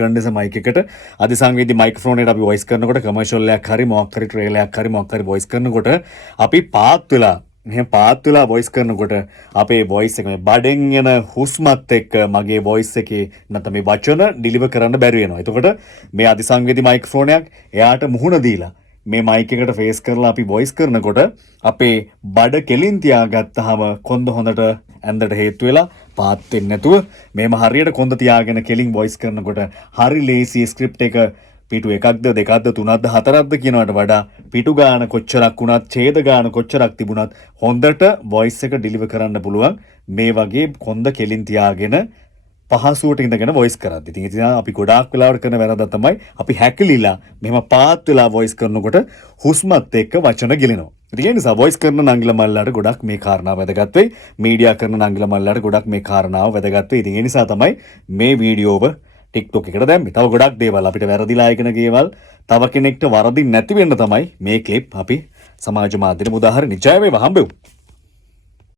Condenser mic එකට අධිසංවේදී microphone එකට අපි වොයිස් කරනකොට කමර්ෂල් එකක් හරි මොකක් හරි ට්‍රේලර් එකක් හරි මොකක් හරි වොයිස් කරනකොට අපි පාත් වෙලා මෙහෙම පාත් වෙලා වොයිස් කරනකොට අපේ වොයිස් එක මේ බඩෙන් එන හුස්මත් එක්ක මගේ වොයිස් එකේ නැත්නම් මේ වචන ඩිලිවර් කරන්න බැරි වෙනවා. එතකොට මේ අධිසංවේදී මයික්‍රොෆෝන් එකක් එයාට මුහුණ දීලා මේ මයික් එකට ෆේස් කරලා අපි වොයිස් කරනකොට අපේ බඩ කෙලින් තියාගත්තාම කොන්ද හොඳට ඇඳට හේතු වෙලා පාත් වෙන්නේ නැතුව මේම හරියට කොන්ද තියාගෙන කෙලින් වොයිස් කරනකොට හරි ලේසි ස්ක්‍රිප්ට් එක පිටු එකක්ද දෙකක්ද තුනක්ද හතරක්ද කියනවට වඩා පිටු ගාන කොච්චරක් වුණත් ඡේද ගාන කොච්චරක් තිබුණත් හොඳට වොයිස් එක ඩිලිවර් කරන්න පුළුවන් මේ වගේ කොන්ද කෙලින් තියාගෙන පහසුවට ඉඳගෙන වොයිස් කරද්දි. ඉතින් අපි ගොඩාක් වෙලාවට කරන වැරද්ද තමයි අපි හැකිලිලා මෙහෙම පාත් වෙලා වොයිස් කරනකොට හුස්මත් එක්ක වචන ගිලිනවා. ඉතින් ඒ නිසා වොයිස් කරන නංගිල මල්ලාට ගොඩක් මේ කාරණාව වැදගත් වෙයි. මීඩියා කරන නංගිල මල්ලාට ගොඩක් මේ කාරණාව වැදගත් වෙයි. ඉතින් ඒ නිසා තමයි මේ වීඩියෝව TikTok එකට දැම්මේ. තව ගොඩක් දේවල් අපිට වැරදිලා යන දේවල් තව කෙනෙක්ට වරදින් නැති වෙන්න තමයි මේ ක්ලිප් අපි සමාජ මාධ්‍යෙට උදාහරණ ජය වේවා හම්බෙමු.